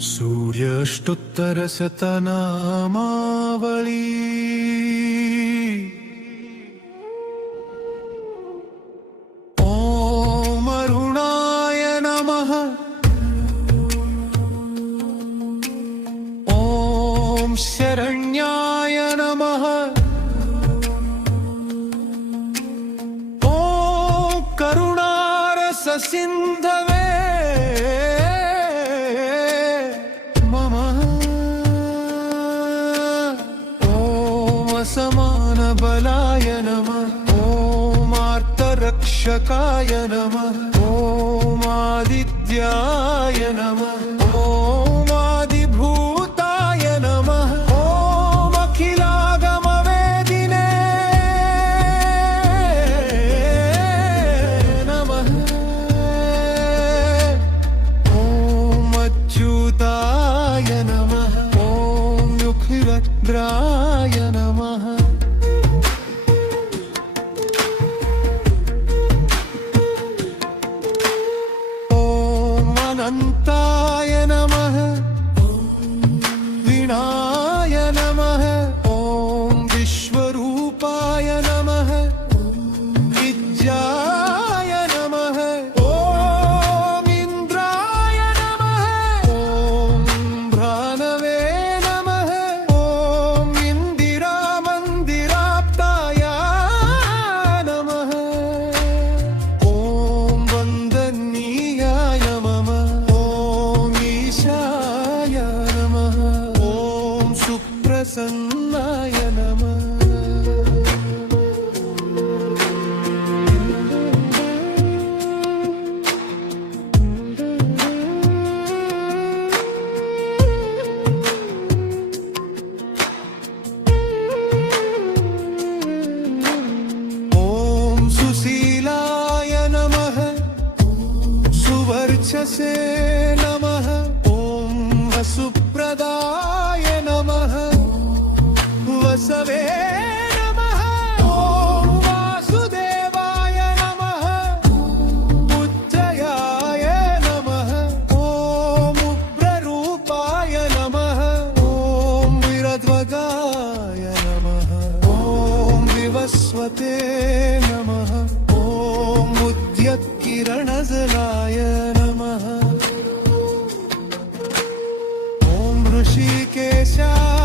सूर्यष्टोत्तरशतनामावली ॐ अरुणाय नमः ॐ शरण्याय नमः ॐ करुणारससिन्धवे समानबलाय नमः ॐ आर्तरक्षकाय नमः ॐ आदित्याय नमः ॐ आदिभूताय नमः ॐ अखिलागमवेदिने नमः ॐ अच्युताय नमः ॐ युगभद्राय नमः अनन्ताय नमः वीणाय नमः ॐ विश्वरूपाय नमः विद्याय नमः ॐ इन्द्राय नमः ॐ भ्रानवे नमः ॐ इन्दिरामन्दिराप्ताय नमः ॐ वन्दनीयाय प्रसन्नाय नमः ॐ सुशीलाय नमः सुवर्चसे नमः ॐ वसुप्रदाय नमः वसवे नमः ॐ वासुदेवाय नमः उच्चयाय नमः ॐ उग्ररूपाय नमः ॐ वीरध्वजाय नमः ॐ विवस्वते नमः ॐ उद्यत्किरणजलाय नमः ॐ ऋषिकेशाय